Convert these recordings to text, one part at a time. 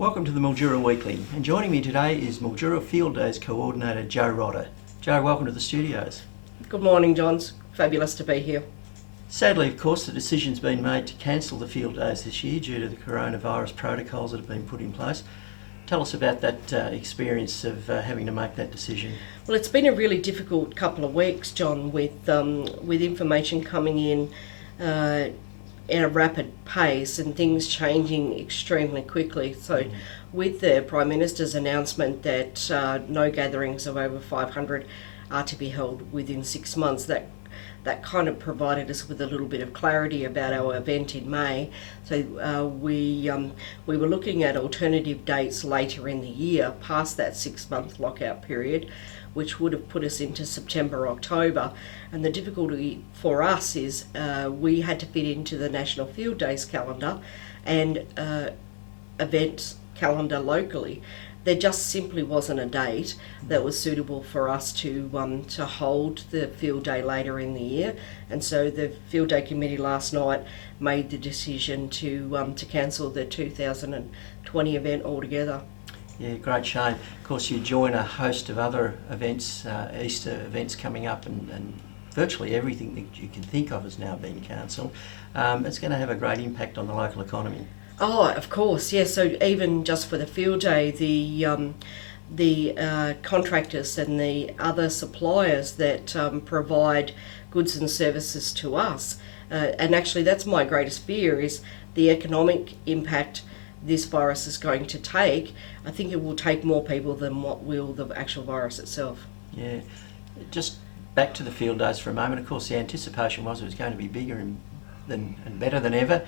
Welcome to the Mildura Weekly, and joining me today is Mildura Field Days coordinator Jo Rodda. Jo, welcome to the studios. Good morning, Johns. Fabulous to be here. Sadly, of course, the decision's been made to cancel the field days this year due to the coronavirus protocols that have been put in place. Tell us about that experience of having to make that decision. Well, it's been a really difficult couple of weeks, John, with information coming in at a rapid pace and things changing extremely quickly. So with the Prime Minister's announcement that no gatherings of over 500 are to be held within 6 months, that kind of provided us with a little bit of clarity about our event in May. So we were looking at alternative dates later in the year, past that 6-month lockout period, which would have put us into September, October. And the difficulty for us is we had to fit into the National Field Days calendar and events calendar locally. There just simply wasn't a date that was suitable for us to hold the field day later in the year, and so the field day committee last night made the decision to cancel the 2020 event altogether. Yeah, great shame. Of course, you join a host of other events, Easter events coming up, and virtually everything that you can think of has now been cancelled. It's going to have a great impact on the local economy. Oh, of course, yes. So even just for the field day, the contractors and the other suppliers that provide goods and services to us, and actually that's my greatest fear, is the economic impact this virus is going to take. I think it will take more people than what will the actual virus itself. Yeah, just back to the field days for a moment. Of course, the anticipation was it was going to be bigger and better than ever,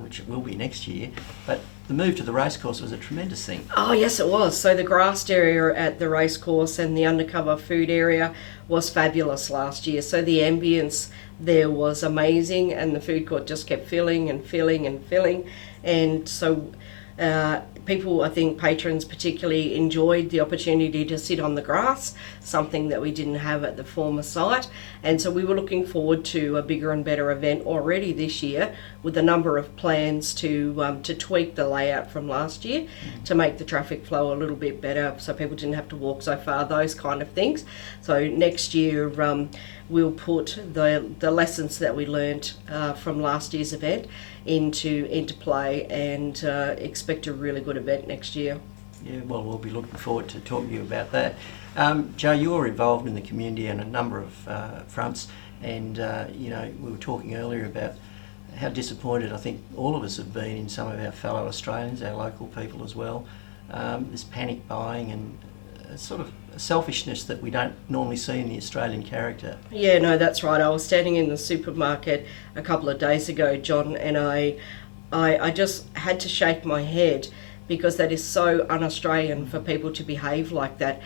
which it will be next year. But the move to the racecourse was a tremendous thing. Oh yes, it was. So the Grass Terrier at the racecourse and the undercover food area was fabulous last year. So the ambience there was amazing, and the food court just kept filling and filling and filling. And so people, I think patrons particularly, enjoyed the opportunity to sit on the grass, something that we didn't have at the former site. And so we were looking forward to a bigger and better event already this year, with a number of plans to tweak the layout from last year to make the traffic flow a little bit better, so people didn't have to walk so far, those kind of things. So next year we'll put the lessons that we learnt from last year's event into play, and expect a really good event next year. Yeah, well, we'll be looking forward to talking to you about that. Jo, you're involved in the community on a number of fronts, and we were talking earlier about how disappointed I think all of us have been in some of our fellow Australians, our local people as well. This panic buying and sort of selfishness that we don't normally see in the Australian character. Yeah, no, that's right. I was standing in the supermarket a couple of days ago, John, and I just had to shake my head, because that is so un-Australian for people to behave like that.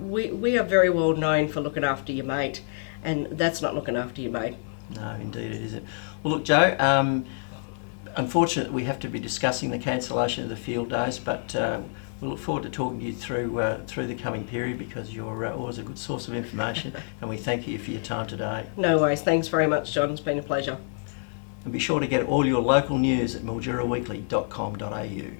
We are very well known for looking after your mate, and that's not looking after your mate. No, indeed it isn't. Well, look, Jo, unfortunately we have to be discussing the cancellation of the field days, but we look forward to talking to you through the coming period, because you're always a good source of information, and we thank you for your time today. No worries. Thanks very much, John. It's been a pleasure. And be sure to get all your local news at milduraweekly.com.au.